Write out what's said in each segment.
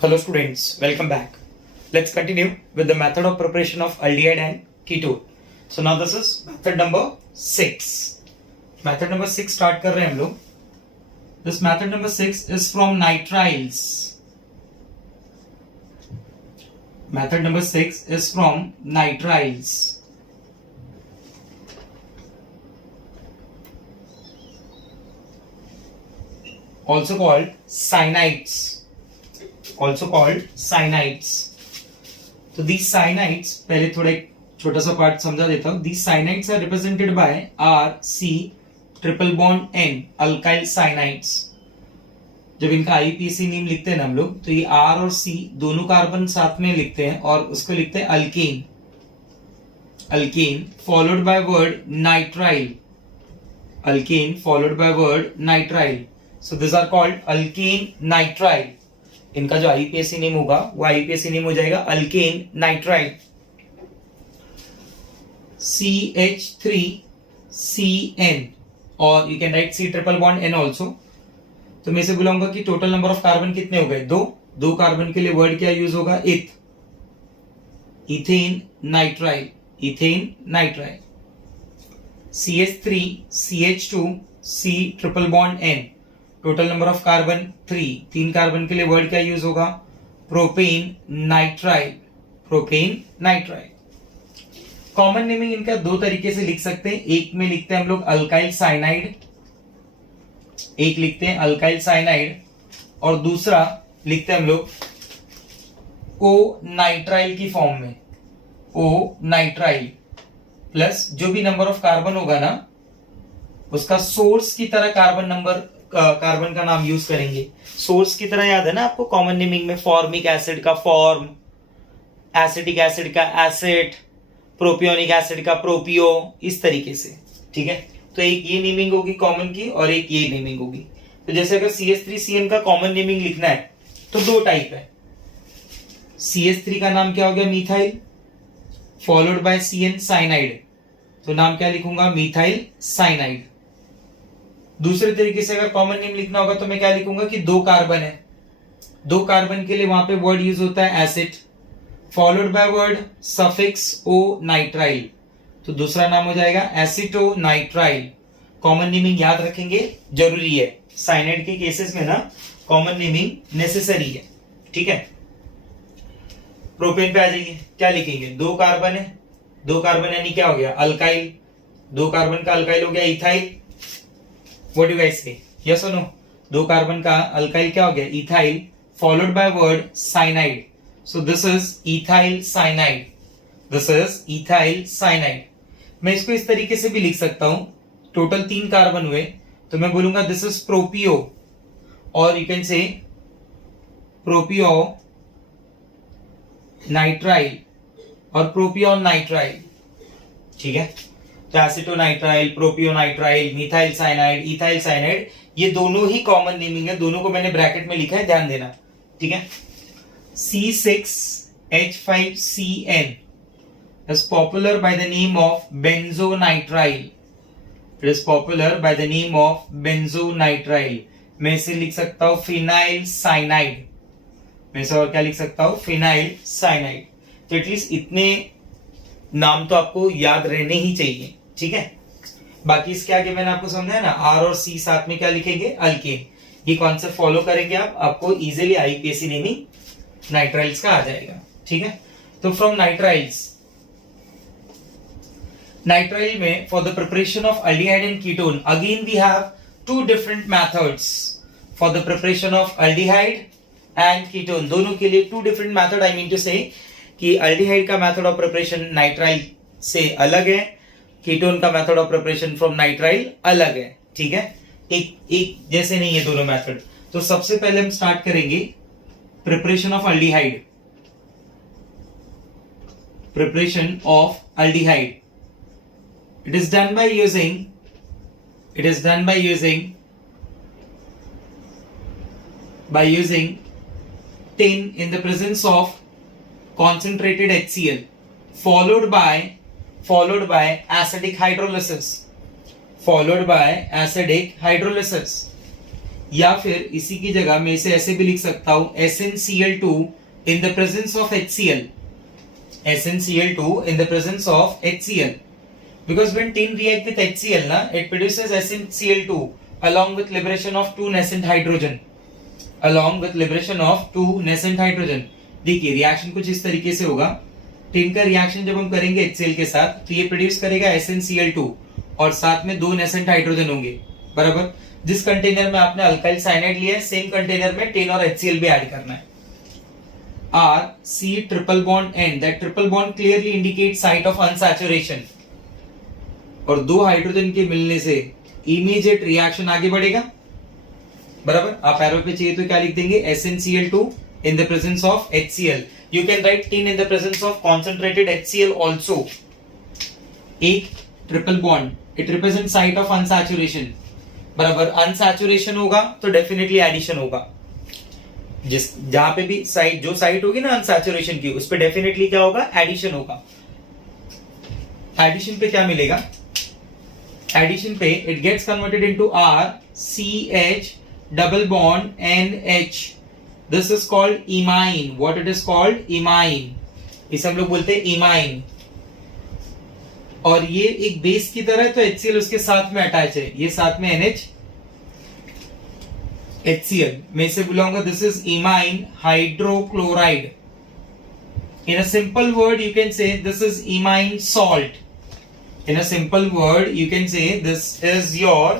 Hello students, welcome back. Let's continue with the method of preparation of aldehyde and ketone. So now this is method number 6. Method number 6 start कर रहे हैं हम लोग. This method number 6 is from nitriles. Method number 6 is from nitriles. Also called cyanides. Also called cyanides. तो these cyanides पहले थोड़ा एक छोटा सा पार्ट समझा देता हूं. These cyanides are represented by R, C, triple bond N, alkyl cyanides. जब इनका IUPAC नेम लिखते हैं ना हम लोग, तो ये R और C दोनों कार्बन साथ में लिखते हैं और उसको लिखते हैं alkane. Alkane followed by word nitrile. Alkane followed by word nitrile. So this are called alkane nitrile. इनका जो आईयूपीएसी नेम होगा वो आईयूपीएसी नेम हो जाएगा अल्केन नाइट्राइल. CH3CN और you can right C triple bond N also. तो मैं इसे बुलाऊंगा कि टोटल नंबर ऑफ कार्बन कितने हो गए? दो कार्बन के लिए वर्ड क्या यूज होगा? इथ. Ethane nitrile. Ethane nitrile. CH3CH2 C triple bond N. Total number of carbon 3 carbon के लिए वर्ड क्या यूज होगा? Propane nitrile. Propane nitrile. Common naming इनका दो तरीके से लिख सकते हैं. एक में लिखते हैं हम लोग अल्काइल साइनाइड. एक लिखते हैं अल्काइल साइनाइड और दूसरा लिखते हैं हम लोग ओ नाइट्राइल की फॉर्म में. ओ नाइट्राइल प्लस जो भी नंबर ऑफ कार्बन होगा ना उसका सोर्स की तरह कार्बन का नाम यूज करेंगे. सोर्स की तरह याद है ना आपको कॉमन नेमिंग में? फॉर्मिक एसिड का फॉर्म, एसिटिक एसिड का एसिड, प्रोपियोनिक एसिड का प्रोपियो, इस तरीके से. ठीक है, तो एक ये नेमिंग होगी कॉमन की और एक ये नेमिंग होगी. तो जैसे अगर CH3CN का कॉमन नेमिंग लिखना है तो दो टाइप है. CH3 का नाम क्या हो गया? Methyl followed by CN cyanide. तो नाम क्या लिखूंगा? Methyl cyanide. दूसरे तरीके से अगर कॉमन नेम लिखना होगा तो मैं क्या लिखूंगा कि दो कार्बन है. दो कार्बन के लिए वहां पे वर्ड यूज होता है acid followed by word suffix o nitrile. तो दूसरा नाम हो जाएगा एसिटो नाइट्राइल. कॉमन नेमिंग याद रखेंगे, जरूरी है. साइनाइड के केसेस में ना कॉमन नेमिंग नेसेसरी है. ठीक है, प्रोपेन पे आ जाइए. क्या लिखेंगे? दो कार्बन है. दो कार्बन यानी क्या हो गया? अल्काइल. दो कार्बन का अल्काइल हो गया ethyl. What do you guys say? Yes or no? दो कार्बन का अल्काइल क्या हो गया? Ethyl followed by word cyanide. So this is ethyl cyanide. This is ethyl cyanide. मैं इसको इस तरीके से भी लिख सकता हूं. टोटल 3 कार्बन हुए तो मैं बोलूंगा दिस इज प्रोपियो और यू कैन से प्रोपियो नाइट्राइल और प्रोपियो नाइट्राइल. ठीक है, तो एसिटोनाइट्राइल, प्रोपियोनाइट्राइल, मिथाइल साइनाइड, इथाइल साइनाइड, ये दोनों ही कॉमन नेमिंग है. दोनों को मैंने ब्रैकेट में लिखा है, ध्यान देना. ठीक है, C6H5CN is popular by the name of benzonitrile. It is popular by the name of benzonitrile. मैं इसे लिख सकता हूं फिनाइल साइनाइड. मैं इसे और क्या लिख सकता हूं? Phenyl cyanide. तो एटलीस्ट इतने नाम तो आपको याद रहने ही चाहिए. ठीक है, बाकी इसके आगे मैंने आपको समझाया ना, R और C साथ में क्या लिखेंगे? अल्केन. ये कॉन्सेप्ट फॉलो करेंगे आपको इजीली आईयूपीएसी नेमिंग नाइट्राइल्स का आ जाएगा. ठीक है, तो फ्रॉम नाइट्राइल में for the preparation of aldehyde and ketone again we have two different methods for the preparation of aldehyde and ketone. दोनों के लिए two different method. I mean to say कि अल्डिहाइड का मेथड ऑफ प्रिपरेशन नाइट्राइल से अलग है, ketone का method of preparation from nitrile अलग है. ठीक है, एक जैसे नहीं है दोनों मेथड. तो सबसे पहले हम स्टार्ट करेंगे preparation of aldehyde. Preparation of aldehyde. It is done by using tin in the presence of concentrated HCl followed by acidic hydrolysis. या फिर इसी की जगह मैं इसे ऐसे भी लिख सकता हूं SnCl2 in the presence of HCl. SnCl2 in the presence of HCl. Because when tin react with HCl, it produces SnCl2 along with liberation of two nascent hydrogen. देखिए रिएक्शन कुछ इस तरीके से होगा. टिन का रिएक्शन जब हम करेंगे HCl के साथ तो ये प्रोड्यूस करेगा SnCl2 और साथ में दो नेसेंट हाइड्रोजन होंगे. बराबर. जिस कंटेनर में आपने अल्काइल साइनाइड लिया है सेम कंटेनर में टिन और HCl भी ऐड करना है. R C triple bond N, that triple bond clearly indicates site of unsaturation. और दो हाइड्रोजन के मिलने से इमीडिएट रिएक्शन आगे बढ़ेगा. बराबर. आप एरो पे चाहिए तो क्या लिख देंगे SnCl2 in the presence of HCl. You can write tin in the presence of concentrated HCl also. एक triple bond, it represents site of unsaturation. बराबर. अनसैचुरेशन होगा तो डेफिनेटली एडिशन होगा. जिस जहां पे भी साइट जो साइट होगी ना अनसैचुरेशन की उस पे डेफिनेटली क्या होगा एडिशन होगा. एडिशन पे क्या मिलेगा? एडिशन पे it gets converted into R CH double bond NH. This is called imine. What it is called? Imine. इसे हम लोग बोलते हैं इमाइन. और ये एक बेस की तरह तो HCl उसके साथ में अटैच है. ये साथ में NH HCl. मैं इसे बुलाऊंगा this is imine hydrochloride. In a simple word you can say this is imine salt. In a simple word you can say this is your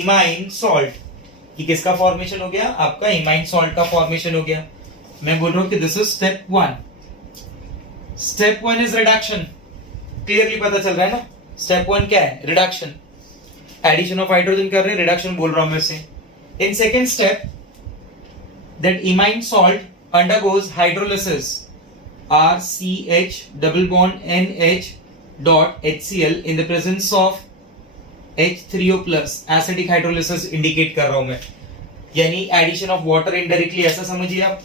imine salt. ये किसका फॉर्मेशन हो गया? आपका इमाइन सॉल्ट का formation हो गया. मैं बोल रहा हूं कि this is step 1. Step 1 is reduction. Clearly पता चल रहा है ना? स्टेप 1 क्या है? रिडक्शन. एडिशन ऑफ हाइड्रोजन कर रहे हैं, रिडक्शन बोल रहा हूं मैं इसे. In second step that imine salt undergoes hydrolysis RCH double bond NH dot HCl in the presence of H3O plus. Acidic hydrolysis indicate कर रहा हूं मैं, यानी एडिशन ऑफ वाटर इनडायरेक्टली. ऐसा समझिए आप.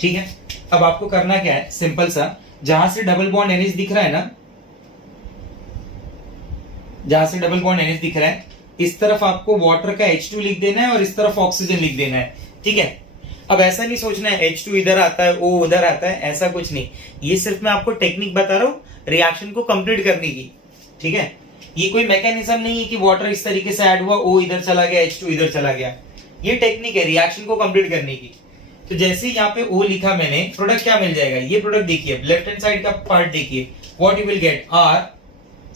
ठीक है. अब आपको करना क्या है? सिंपल सा. जहां से डबल बॉन्ड NH दिख रहा है ना, जहां से डबल बॉन्ड NH दिख रहा है इस तरफ आपको वाटर का H2 लिख देना है और इस तरफ ऑक्सीजन लिख देना है. ठीक है. अब ऐसा नहीं सोचना है H2 इधर आता है O उधर आता है, ऐसा कुछ नहीं. ये सिर्फ मैं आपको टेक्निक बता रहा हूं रिएक्शन को कंप्लीट करने की. ठीक है. ये कोई मैकेनिज्म नहीं है कि वाटर इस तरीके से ऐड हुआ O इधर चला गया H2 इधर चला गया. ये टेक्निक है रिएक्शन को कंप्लीट करने की. तो जैसे यहाँ पे O लिखा मैंने, प्रोडक्ट क्या मिल जाएगा? ये प्रोडक्ट देखिए, लेफ्ट हैंड साइड का पार्ट देखिए. What you will get? R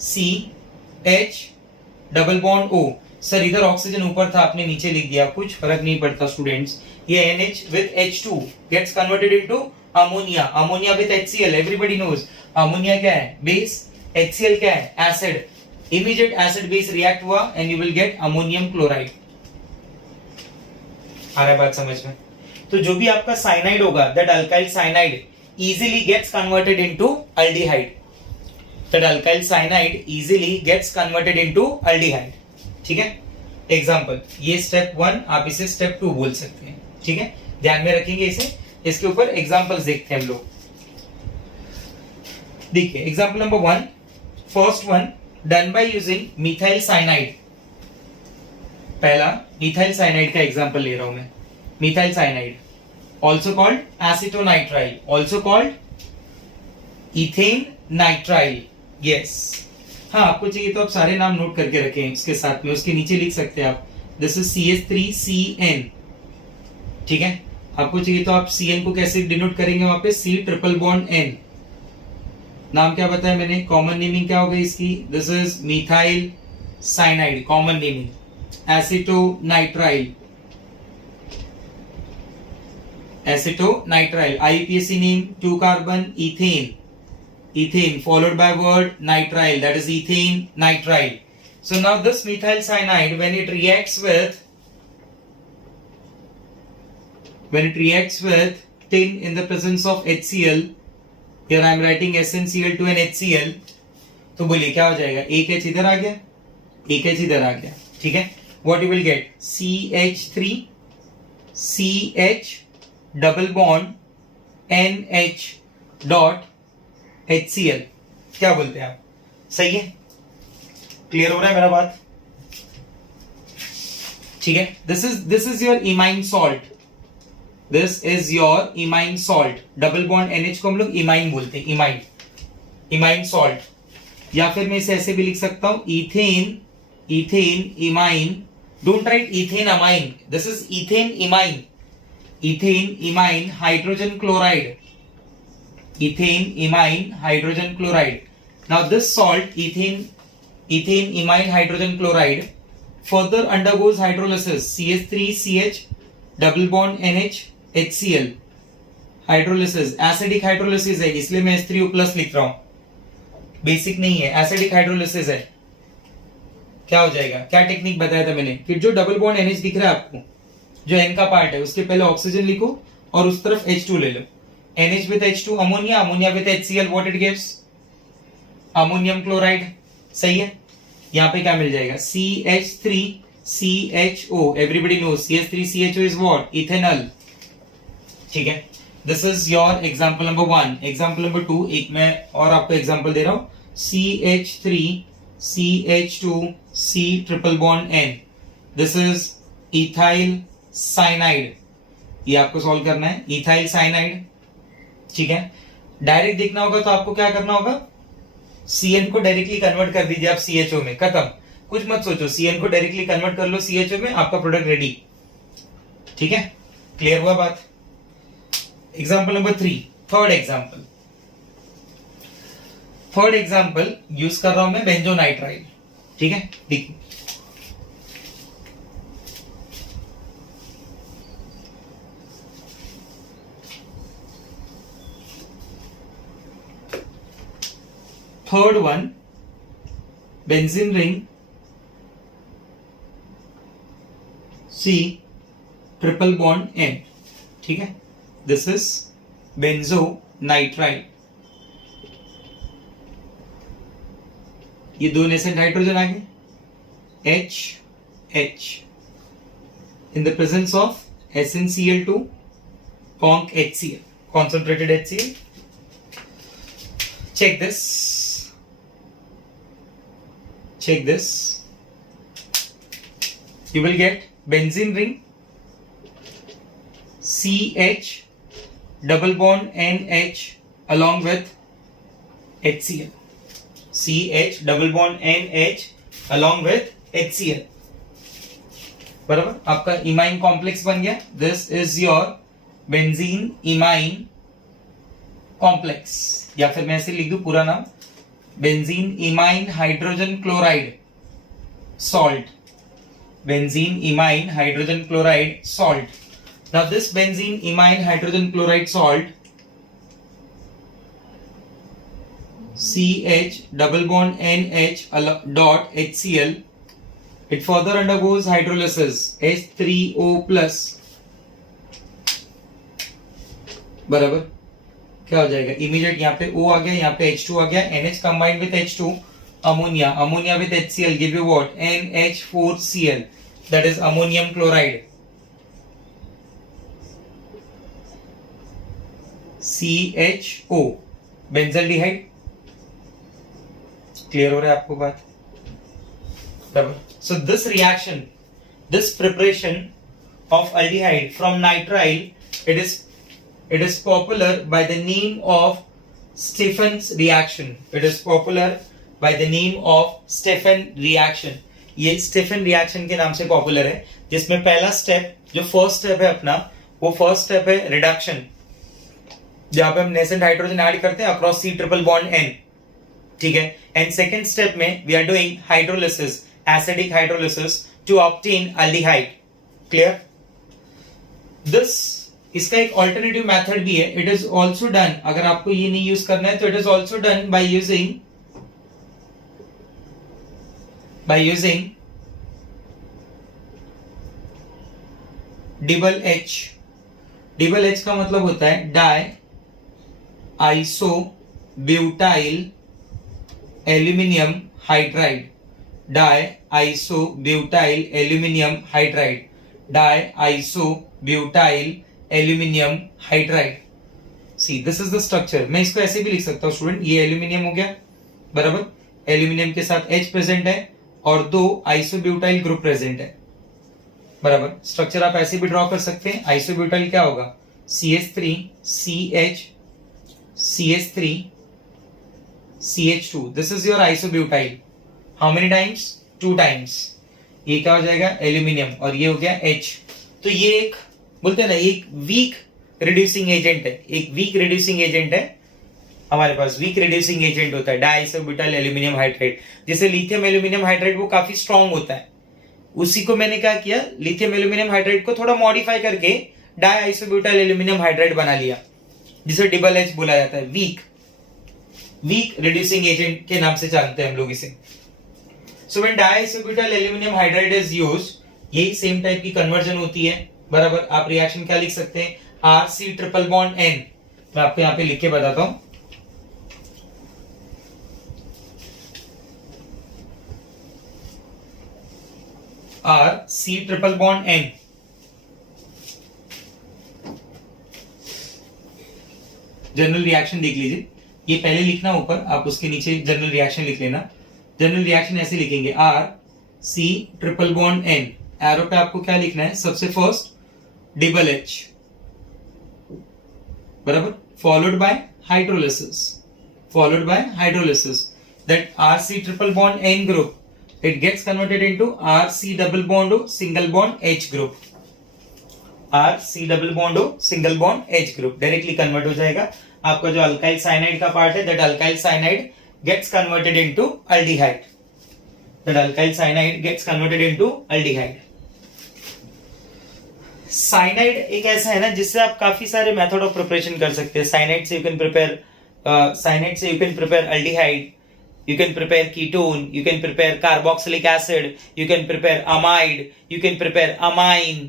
C H double bond O. Sir इधर ऑक्सीजन ऊपर था आपने नीचे लिख दिया, कुछ फर्क नहीं पड़ता स्टूडेंट्स. ये NH with H2 gets converted into ammonia. Ammonia with HCl. Everybody knows ammonia क्या है? बेस. HCl क्या है? Acid. Immediate acid base react हुआ and you will get ammonium chloride. आ रहा है बात समझ में? तो जो भी आपका साइनाइड होगा, that alkyl cyanide easily gets converted into aldehyde. That alkyl cyanide easily gets converted into aldehyde. ठीक है. एग्जाम्पल, ये स्टेप 1, आप इसे स्टेप 2 बोल सकते हैं. ठीक है. ध्यान में रखेंगे इसे. इसके ऊपर एग्जाम्पल्स देखते हैं हम लोग. देखिए example number 1. First one done by using methyl cyanide. पहला methyl cyanide का एग्जांपल ले रहा हूं मैं. methyl cyanide also called acetonitrile, also called ethane nitrile. yes. हाँ, आपको चाहिए तो आप सारे नाम नोट करके रखें इसके साथ में, उसके नीचे लिख सकते हैं आप. This is CH3CN. ठीक है. आपको चाहिए तो आप CN को कैसे डिनोट करेंगे? वहां पे C ट्रिपल बॉन्ड N. नाम क्या बताया मैंने? कॉमन नेमिंग क्या हो गई इसकी? This is methyl cyanide. Common naming acetonitrile. Acetonitrile. IUPAC name 2 carbon ethane. Ethane followed by word nitrile, that is ethane nitrile. So now this methyl cyanide when it reacts with tin in the presence of HCl, here I am writing SnCl2 and HCl. तो बोलिए क्या हो जाएगा? एक H इधर आ गया, एक H इधर आ गया. ठीक है. What you will get? CH3 CH double bond NH dot HCl. क्या बोलते हैं आप? सही है. क्लियर हो रहा है मेरा बात? ठीक है, this is your imine salt, this is your imine salt. Double bond NH को हम लोग इमाइन बोलते हैं, इमाइन, इमाइन सॉल्ट। या फिर मैं इसे ऐसे भी लिख सकता हूं, ethane, ethane imine, don't write ethane amine, this is ethane imine, ethane imine hydrogen chloride, ethane imine hydrogen chloride. Now this salt ethane imine hydrogen chloride further undergoes hydrolysis, CH3CH double bond NH HCl, hydrolysis, acidic hydrolysis है, इसलिए मैं H3O plus लिख रहा हूं, basic नहीं है, acidic hydrolysis है। क्या हो जाएगा, क्या टेक्निक बताया था मैंने कि जो डबल बॉन्ड NH दिख रहा है आपको, जो N का पार्ट है, उसके पहले ऑक्सीजन लिखो और उस तरफ H2 ले लो, NH with H2 ammonia, ammonia with HCl, what it gives, ammonium chloride. सही है, यहाँ पे क्या मिल जाएगा, CH3CHO, everybody knows CH3CHO is what, ethanol. ठीक है, this is your example number 1। Example number 2, एक मैं और आपको एग्जांपल दे रहा हूं, CH3CH2C triple bond N, this is ethyl cyanide. ये आपको सॉल्व करना है, इथाइल साइनाइड। ठीक है, डायरेक्ट देखना होगा तो आपको क्या करना होगा, CN को डायरेक्टली कन्वर्ट कर दीजिए आप CHO में, खत्म, कुछ मत सोचो, CN को डायरेक्टली कन्वर्ट कर लो CHO में, आपका प्रोडक्ट रेडी। ठीक है, क्लियर हुआ बात। Example number 3, third example, third example use कर रहा हूं मैं बेंजोनाइट्राइल। ठीक है, देखिए third one, benzene ring C triple bond N। ठीक है, दिस इज बेंजोनाइट्राइल। ये दो नेसेंट हाइड्रोजन आ गए, H in the presence of SnCl2 conc HCl, concentrated HCl. Check this. Check this. You will get benzene ring CH double bond NH along with HCl. CH double bond NH along with HCl. बराबर, आपका imine complex बन गया। This is your benzene imine complex, या फिर मैं ऐसे लिख दूं पूरा नाम, benzene imine hydrogen chloride salt, benzene imine hydrogen chloride salt. Now this benzene imine hydrogen chloride salt CH double bond NH dot HCl, it further undergoes hydrolysis H3O plus, बराबर क्या हो जाएगा, इमीडिएट यहाँ पे O आ गया, यहाँ पे H2 आ गया, NH combined with H2, ammonia, ammonia with HCl give you what, NH4Cl, that is ammonium chloride, CHO benzaldehyde. Clear हो रहा है आपको बात, बराबर। So this reaction, this preparation of aldehyde from nitrile, it is popular by the name of Stephen's reaction. It is popular by the name of Stephen reaction. ये Stephen reaction के नाम से पॉपुलर है, जिसमें पहला स्टेप, जो first step है अपना, वो फर्स्ट स्टेप है रिडक्शन, जहां पे हम नेसेंट हाइड्रोजन ऐड करते हैं across C triple bond N। ठीक है, एंड सेकेंड स्टेप में we are doing hydrolysis, acidic hydrolysis to obtain aldehyde. Clear, this, इसका एक ऑल्टरनेटिव मेथड भी है, इट इज ऑल्सो डन, अगर आपको ये नहीं यूज करना है तो it is also done by using double H। Double H का मतलब होता है diisobutyl aluminium hydride, diisobutyl aluminium hydride, diisobutyl aluminium hydride. See this is the structure. मैं इसको ऐसे भी लिख सकता हूं स्टूडेंट, ये एल्यूमिनियम हो गया, बराबर, एल्यूमिनियम के साथ H प्रेजेंट है और दो आइसोब्यूटाइल ग्रुप प्रेजेंट है। बराबर। स्ट्रक्चर आप ऐसे भी ड्रॉ कर सकते हैं, आइसोब्यूटाइल क्या होगा, CH3 CH CH3 CH2, this is your isobutyl. How many times, 2 times. ये क्या हो जाएगा, एल्यूमिनियम, और ये हो गया H। तो ये एक बोलते हैं ना, एक वीक रिड्यूसिंग एजेंट है, एक वीक रिड्यूसिंग एजेंट है हमारे पास। वीक रिड्यूसिंग एजेंट होता है डाइसोब्यूटाइल एल्यूमिनियम हाइड्राइड। जैसे लिथियम एल्यूमिनियम हाइड्राइड वो काफी स्ट्रॉन्ग होता है, उसी को मैंने क्या किया, लिथियम एल्यूमिनियम हाइड्राइड को थोड़ा मॉडिफाई करके डाइसोब्यूटाइल एल्यूमिनियम हाइड्राइड बना लिया, जिसे डबल एच बोला जाता है। वीक रिड्यूसिंग एजेंट के नाम से जानते हैं हम लोग इसे। So when diisobutyl aluminium hydride is used, यही सेम टाइप की कन्वर्जन होती है, बराबर। आप रिएक्शन क्या लिख सकते हैं, RC ट्रिपल बॉन्ड N। मैं आपको यहां पे लिख के बताता हूं, RC triple bond N। General reaction देख लीजिए, ये पहले लिखना ऊपर, आप उसके नीचे जनरल रिएक्शन लिख लेना। जनरल रिएक्शन ऐसे लिखेंगे, RC triple bond N। Arrow पे आपको क्या लिखना है, सबसे फर्स्ट डबल H, बराबर, followed by hydrolysis, followed by hydrolysis. That RC triple bond N group, it gets converted into RC double bond O single bond H group, RC double bond O single bond H group directly convert हो जाएगा। आपका जो alkyl cyanide का part है, that alkyl cyanide gets converted into aldehyde, that alkyl cyanide gets converted into aldehyde. Cyanide एक ऐसा है ना जिससे आप काफी सारे मेथड ऑफ प्रिपरेशन कर सकते हैं। साइनाइड से यू कैन प्रिपेयर, साइनाइड से you can prepare aldehyde, you can prepare ketone, you can prepare carboxylic acid, you can prepare amide, you can prepare amine,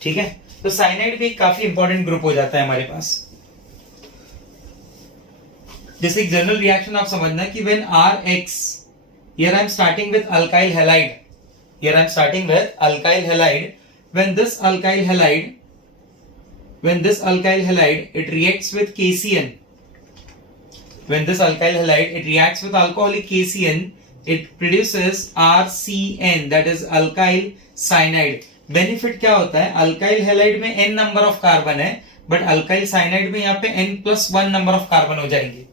ठीक है। तो साइनाइड भी काफी इंपॉर्टेंट ग्रुप हो जाता है हमारे पास। जैसे एक जनरल रिएक्शन आप समझना कि when RX, here I am starting with alkyl halide, here I am starting with alkyl halide, when this alkyl halide it reacts with KCN, when this alkyl halide it reacts with alcoholic KCN, it produces RCN, that is alkyl cyanide। Benefit क्या होता है, alkyl halide में n number of carbon है, but alkyl cyanide में यहाँ पे n+1 number of carbon हो जाएंगे।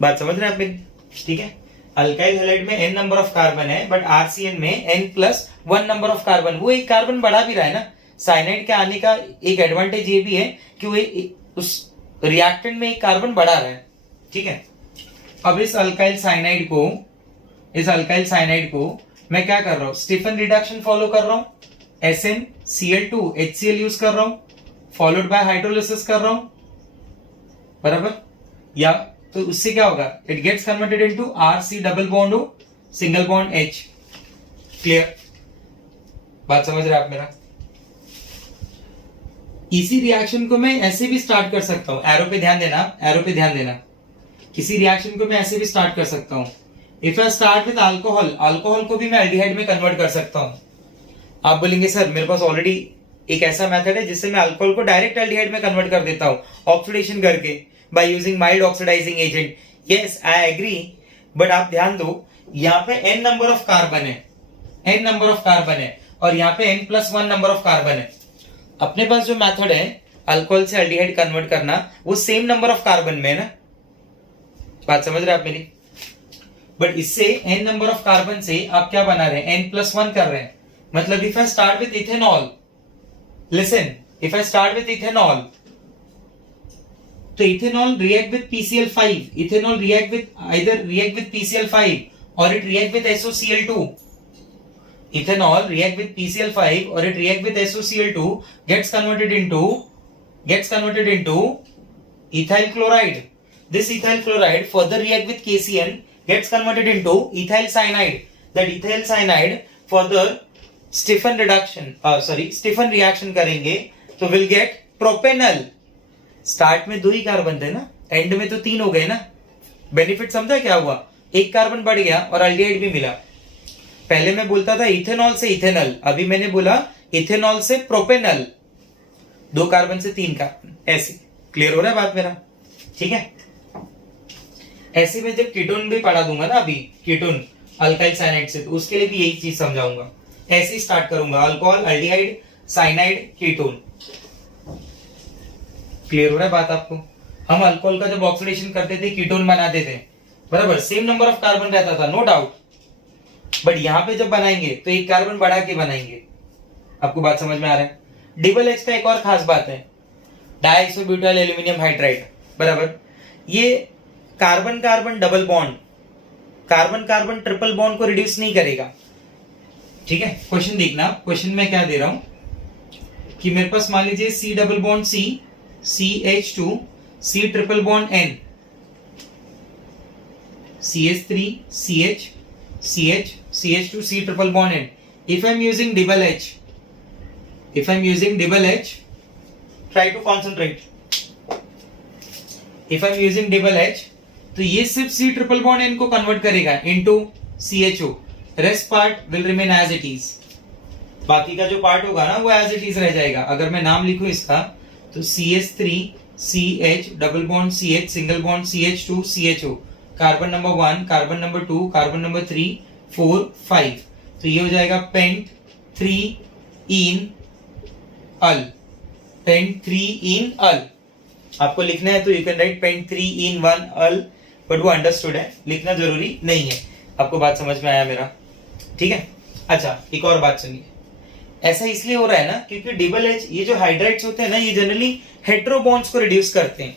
बात समझ रहे हैं आप मेरी, ठीक है। अल्काइल हैलाइड में n नंबर ऑफ कार्बन है, बट RCN में n+1 नंबर ऑफ कार्बन, वो एक कार्बन बढ़ा भी रहा है ना। साइनाइड के आने का एक एडवांटेज ये भी है कि वो उस रिएक्टेंट में एक कार्बन बढ़ा रहा है, ठीक है। अब इस अल्काइल साइनाइड को मैं क्या कर रहा हूं, स्टीफन रिडक्शन फॉलो कर रहा हूं, SnCl2 HCl यूज कर रहा हूं, फॉलोड बाय हाइड्रोलिसिस कर रहा हूं, बराबर। या तो उससे क्या होगा, it gets converted into RC double bond O single bond H। Clear, बात समझ रहे आप मेरा। इसी रिएक्शन को मैं ऐसे भी स्टार्ट कर सकता हूं, एरो पे ध्यान देना, एरो पे ध्यान देना। किसी रिएक्शन को मैं ऐसे भी स्टार्ट कर सकता हूं, if I start with alcohol, alcohol को भी मैं एल्डिहाइड में कन्वर्ट कर सकता हूं। आप बोलेंगे सर मेरे पास ऑलरेडी एक ऐसा मेथड है जिससे मैं अल्कोहल को डायरेक्ट एल्डिहाइड में कन्वर्ट कर देता हूं, ऑक्सीडेशन करके, by using mild oxidising agent. Yes I agree, but आप ध्यान दो, यहाँ पे n नंबर ऑफ कार्बन है, n नंबर ऑफ कार्बन है, और यहाँ पे n+1 नंबर ऑफ कार्बन है। अपने पास जो मेथड है अल्कोहल से एल्डिहाइड कन्वर्ट करना, वो सेम नंबर ऑफ कार्बन में है ना। बात समझ रहे हैं आप मेरी। बट इससे n नंबर ऑफ कार्बन से आप क्या बना रहे हैं, n+1 कर रहे हैं। मतलब if I start with ethanol, listen, if I start with ethanol, तो ethanol react with PCl5, ethanol react with either react with PCl5 और it react with SOCl2। Ethanol react with PCl5 or it react with SOCl2, gets converted into ethyl chloride. This ethyl chloride further react with KCN, gets converted into ethyl cyanide. That ethyl cyanide further Stephan reaction करेंगे तो will get propanol। Start में 2 ही carbon थे ना, and में तो 3 हो गए ना। बेनिफिट समझा क्या हुआ, एक कार्बन बढ़ गया और अल्डिहाइड भी मिला। पहले मैं बोलता था इथेनॉल से इथेनॉल, अभी मैंने बोला इथेनॉल से प्रोपेनॉल, 2 कार्बन से 3 कार्बन, ऐसे। क्लियर हो रहा है बात मेरा, ठीक है। ऐसे में जब कीटोन भी पढ़ा दूंगा ना, अभी कीटोन अल्काइल साइनाइड से, तो उसके लिए भी यही चीज समझाऊंगा। ऐसे स्टार्ट करूंगा, alcohol, aldehyde, cyanide, ketone. Clear हो रहा है बात आपको? हम अल्कोहल का जब ऑक्सीडेशन करते थे कीटोन बनाते थे, बराबर, सेम नंबर ऑफ कार्बन रहता था, नो डाउट, बट यहां पे जब बनाएंगे तो एक कार्बन बढ़ा के बनाएंगे। आपको बात समझ में आ रहा है? डबल एच का एक और खास बात है, डाइसोब्यूटाइल एल्यूमिनियम हाइड्राइड, बराबर, ये carbon carbon double bond, carbon carbon triple bond को रिड्यूस नहीं करेगा। ठीक है, क्वेश्चन देखना, क्वेश्चन में क्या दे रहा हूं कि मेरे पास मान लीजिए C double bond C, CH2, C triple bond N, CH3, CH, CH, CH2, C triple bond N. If I am using double H, try to concentrate. If I am using double H, तो ये सिर्फ C triple bond N को convert करेगा into CHO. Rest part will remain as it is. बाकी का जो part होगा ना वो as it is रह जाएगा। अगर मैं नाम लिखूं इसका तो CH3, CH double bond CH single bond CH2 CHO, carbon number 1, carbon number 2, carbon number 3, 4, 5, तो ये हो जाएगा पेंट 3 इन अल, पेंट 3 इन अल। आपको लिखना है तो you can write pent 3 yne 1 al, but वो अंडरस्टूड है, लिखना जरूरी नहीं है। आपको बात समझ में आया मेरा? ठीक है। अच्छा, एक और बात सुनिए, ऐसा इसलिए हो रहा है ना क्योंकि डबल एच, ये जो हाइड्राइड्स होते हैं ना, ये जनरली हेट्रो बॉन्ड्स को रिड्यूस करते हैं,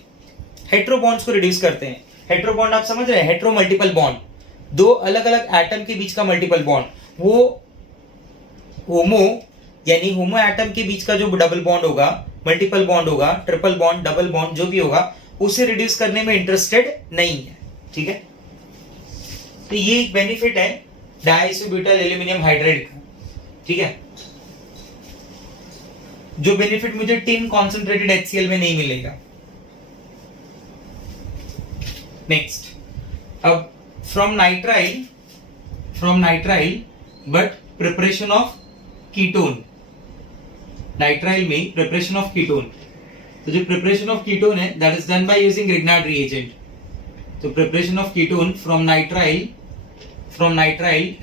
हेट्रो बॉन्ड्स को रिड्यूस करते हैं। हेट्रो बॉन्ड आप समझ रहे हैं, हेट्रो मल्टीपल बॉन्ड, दो अलग अलग एटम के बीच का मल्टीपल बॉन्ड, वो होमो यानी होमो एटम के बीच का जो डबल बॉन्ड होगा, मल्टीपल बॉन्ड होगा, ट्रिपल बॉन्ड, डबल बॉन्ड जो भी होगा, उसे रिड्यूस करने में इंटरेस्टेड नहीं है। ठीक है, तो ये एक बेनिफिट है डाइसोब्यूटाइल एल्यूमिनियम हाइड्राइड का। ठीक है, जो बेनिफिट मुझे टिन कॉन्सेंट्रेटेड HCl में नहीं मिलेगा। नेक्स्ट, अब from nitrile but preparation of ketone, nitrile में प्रिपरेशन ऑफ कीटोन, तो जो प्रिपरेशन ऑफ कीटोन है that is done by using Grignard reagent. तो preparation of ketone from nitrile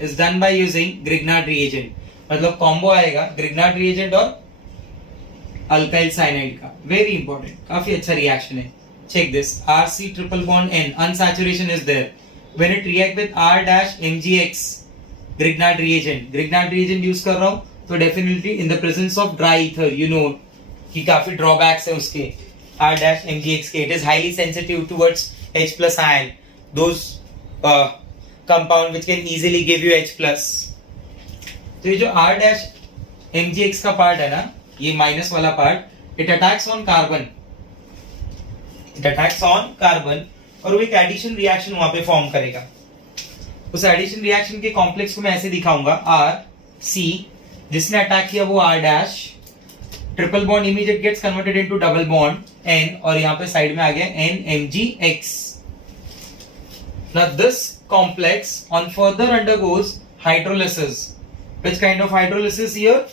is done by using Grignard reagent, मतलब combo आएगा Grignard reagent और alkyl cyanide का। Very important, काफी अच्छा रिएक्शन है। Check this, RC triple bond N, unsaturation is there. When it react with R-MgX, Grignard reagent use कर रहा हूँ तो definitely in the presence of dry ether, you know कि काफी drawbacks है उसके R-MgX के. It is highly sensitive towards H plus ion, those compound which can easily give you H plus. तो ये जो R-MgX का पार्ट है ना, ये माइनस वाला part, it attacks on carbon, और वो एक एडिशन रिएक्शन वहां पे फॉर्म करेगा। उस एडिशन रिएक्शन के कॉम्प्लेक्स को मैं ऐसे दिखाऊंगा, RC, जिसने अटैक किया वो R', triple bond immediate gets converted into double bond N, और यहाँ पे साइड में आ गया NMgX। Now this complex on further undergoes hydrolysis. Which kind of hydrolysis here?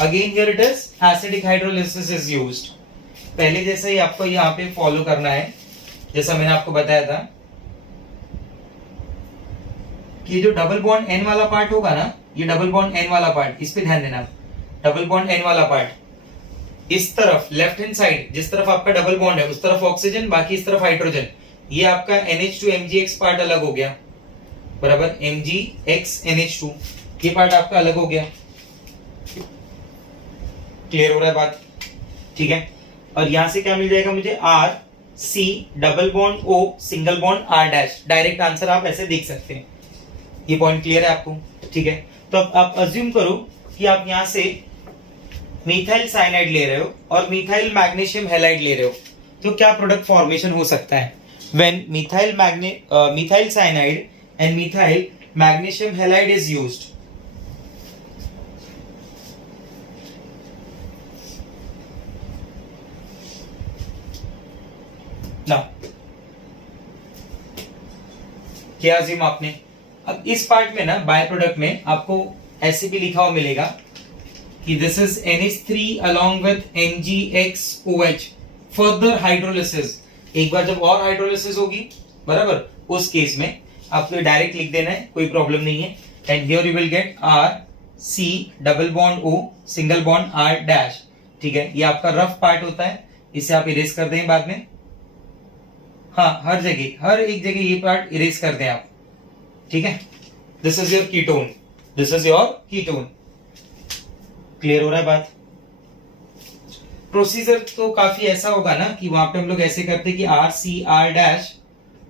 Again here it is acidic hydrolysis is used. पहले जैसे ही आपको यहाँ पे फॉलो करना है, जैसा मैंने आपको बताया था कि जो डबल बॉन्ड N वाला पार्ट होगा ना, ये डबल बॉन्ड N वाला पार्ट, इस पे ध्यान देना। डबल बॉन्ड N वाला पार्ट इस तरफ लेफ्ट हैंड साइड, जिस तरफ आपका डबल बॉन्ड है उस तरफ ऑक्सीजन, बाकी इस तरफ हाइड्रोजन। ये आपका NH2 MgX पार्ट अलग हो गया, बराबर, MgX NH2, ये पार्ट आपका अलग हो गया। क्लियर हो रहा है बात? ठीक है, और यहां से क्या मिल जाएगा मुझे, R C double bond O single bond R'। Direct answer आप ऐसे देख सकते हैं। ये पॉइंट क्लियर है आपको? ठीक है, तो अब आप अज्यूम करो कि आप यहां से मिथाइल साइनाइड ले रहे हो और मिथाइल मैग्नीशियम हैलाइड ले रहे हो, तो क्या प्रोडक्ट फॉर्मेशन हो सकता है? When methyl cyanide and methyl magnesium halide is used, ना क्या अज्यूम आपने? अब इस पार्ट में ना बाय प्रोडक्ट में आपको ऐसे भी लिखा हुआ मिलेगा कि this is NH3 along with MgXOH further hydrolysis. एक बार जब और हाइड्रोलिसिस होगी, बराबर, उस केस में आपको डायरेक्ट लिख देना है, कोई प्रॉब्लम नहीं है। And here you will get C double bond O single bond R dash. ठीक है, ये आपका रफ पार्ट होता है, इसे आप इरेज कर दें बाद में। हाँ, हर एक जगह ये पार्ट इरेज कर दें आप। ठीक है, this is your ketone, this is your ketone. Clear हो रहा है बात? प्रोसीजर तो काफी ऐसा होगा ना कि वहां पे हम लोग ऐसे करते हैं कि RCR dash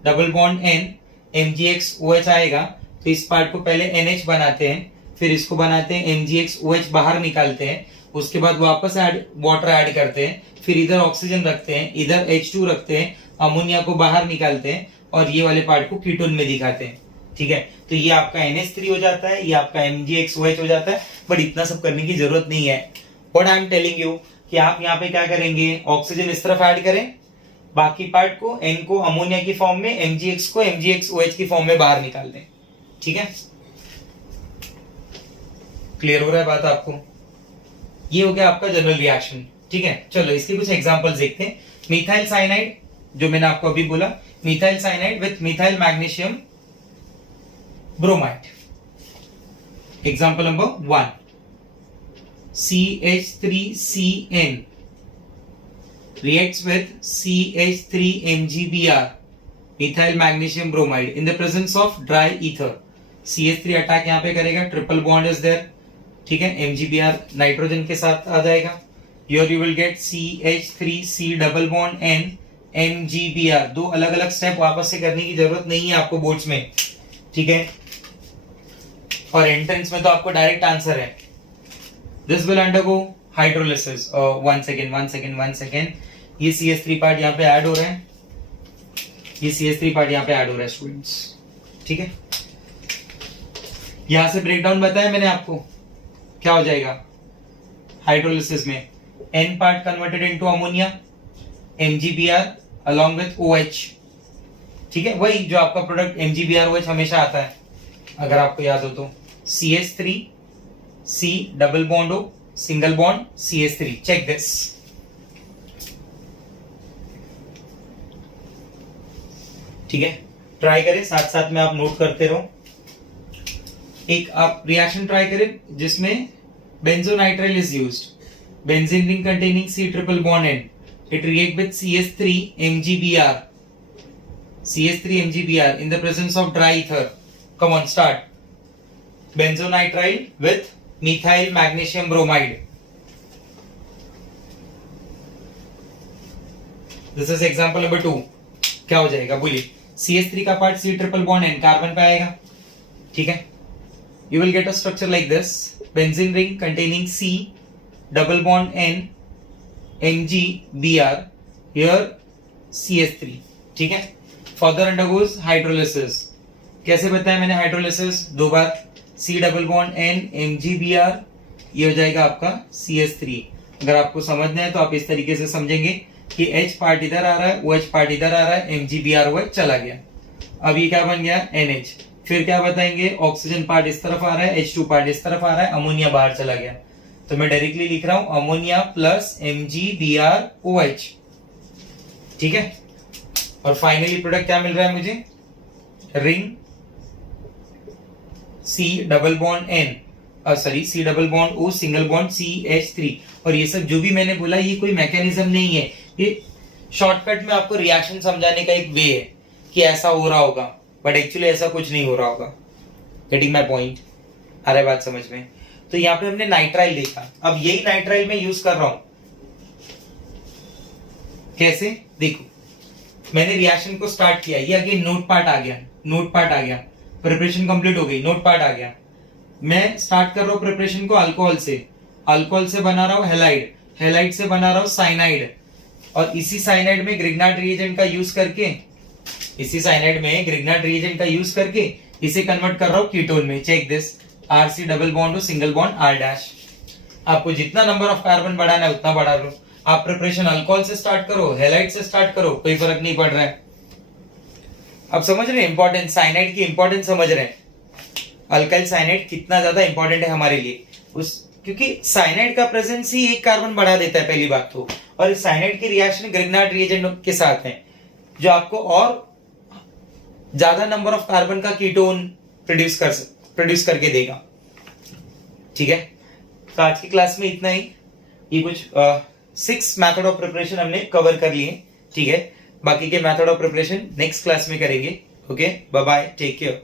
double bond N MgX आएगा, तो इस पार्ट को पहले NH बनाते हैं, फिर इसको बनाते हैं MgX बाहर निकालते हैं, उसके बाद वापस वाटर ऐड करते हैं, फिर इधर ऑक्सीजन रखते हैं, इधर H2 रखते हैं, अमोनिया को बाहर निकालते हैं और ये वाले पार्ट को कीटोन में दिखाते हैं। ठीक है, तो ये आपका NH3 हो जाता है, ये आपका MgX हो जाता है, बट इतना सब करने की जरूरत नहीं है। What I am telling you कि आप यहाँ पे क्या करेंगे, ऑक्सीजन इस तरफ ऐड करें, बाकी पार्ट को N को अमोनिया की फॉर्म में, MgX को MgX की फॉर्म में बाहर निकाल दें। ठीक है, क्लियर हो रहा है बात आपको? ये हो गया आपका जनरल रिएक्शन। ठीक है, चलो इसके कुछ एग्जांपल्स देखते हैं। मिथाइल साइनाइड, जो मैंने आपको अभी बोला, methyl cyanide with methyl magnesium bromide. Example number 1, CH3CN reacts with CH3MgBr methyl magnesium bromide in the presence of dry ether। CH3 attack यहाँ पे करेगा, ट्रिपल बॉन्ड इज देयर। ठीक है, MgBr नाइट्रोजन के साथ आ जाएगा। Here you will get CH3C double bond N MgBr। दो अलग अलग स्टेप वापस से करने की जरूरत नहीं है आपको बोर्ड्स में। ठीक है, और एंट्रेंस में तो आपको डायरेक्ट आंसर है। This will undergo hydrolysis। one second, ये CH3 पार्ट यहाँ पे ऐड हो रहा है, ये CH3 पार्ट यहाँ पे ऐड हो रहा है स्टूडेंट्स। ठीक है, यहां से ब्रेकडाउन बताया मैंने आपको, क्या हो जाएगा हाइड्रोलिसिस में, N part converted into ammonia, MgBr along with OH। ठीक है, वही जो आपका प्रोडक्ट MgBr OH हमेशा आता है, अगर आपको याद हो तो, CH3 C double bond O single bond CH3। Check this. ठीक है, ट्राई करें, साथ साथ में आप नोट करते रहो। एक आप रिएक्शन ट्राई करें जिसमें benzonitrile is used, benzene ring containing C triple bond N, it react with CH3MgBr in the presence of dry ether। Come on, start। Benzonitrile with methyl magnesium bromide। This is example number 2। क्या हो जाएगा बोलिए? CH3 का part C triple bond N carbon पे आएगा। ठीक है, you will get a structure like this, benzene ring containing C double bond N MgBr, here CH3। ठीक है, further undergoes hydrolysis। कैसे बताया मैंने हाइड्रोलिसिस? दो बार, C double bond N MgBr, ये हो जाएगा आपका CH3। अगर आपको समझना है तो आप इस तरीके से समझेंगे कि H पार्ट इधर आ रहा है, OH पार्ट इधर आ रहा है, MgBr OH चला गया, अब ये क्या बन गया NH। फिर क्या बताएंगे, ऑक्सीजन पार्ट इस तरफ आ रहा है, H2 पार्ट इस तरफ आ रहा है, अमोनिया बाहर चला गया, तो मैं डायरेक्टली लिख रहा हूं अमोनिया प्लस MgBr OH। ठीक है, और फाइनली प्रोडक्ट क्या मिल रहा है मुझे, ring C double bond N C double bond O single bond CH3। और ये सब जो भी मैंने बोला ये कोई मैकेनिज्म नहीं है, ये शॉर्टकट में आपको रिएक्शन समझाने का एक वे है कि ऐसा हो रहा होगा, बट एक्चुअली ऐसा कुछ नहीं हो रहा होगा। Getting my point? आ रहा है बात समझ में? तो यहाँ पे हमने नाइट्राइल देखा, अब यही नाइट्राइल मैं यूज कर रहा हूं। कैसे? देखो, मैंने रिएक्शन को स्टार्ट किया, ये अगेन नोट पार्ट आ गया, प्रिपरेशन कंप्लीट हो गई, नोट पार्ट आ गया। मैं स्टार्ट कर रहा हूं प्रिपरेशन को अल्कोहल से बना रहा हूं हैलाइड से बना रहा हूं साइनाइड, और इसी साइनाइड में ग्रिग्नार्ड रिएजेंट का यूज करके इसे कन्वर्ट कर रहा हूं कीटोन में। Check this, RC double bond single bond R dash. आपको जितना नंबर ऑफ कार्बन बढ़ाना है उतना बढ़ा लो। आप प्रिपरेशन अल्कोहल से स्टार्ट करो, हैलाइड से स्टार्ट करो, कोई फर्क नहीं पड़ रहा है। आप समझ रहे हैं इंपॉर्टेंस, साइनाइड की इंपॉर्टेंस समझ रहे हैं, अल्काइल साइनाइड कितना ज्यादा इंपॉर्टेंट है हमारे लिए, क्योंकि साइनाइड का प्रेजेंस ही एक कार्बन बढ़ा देता है पहली बात तो, और इस साइनाइड की रिएक्शन ग्रिग्नार्ड रिएजेंट के साथ है जो आपको और ज्यादा नंबर ऑफ कार्बन का कीटोन प्रोड्यूस करके देगा। ठीक है, तो आज की क्लास में इतना ही। ये कुछ 6 मेथड ऑफ प्रिपरेशन हमने कवर कर लिए, ठीक है। बाकी के method of preparation next class में करेंगे। Okay, bye bye, take care.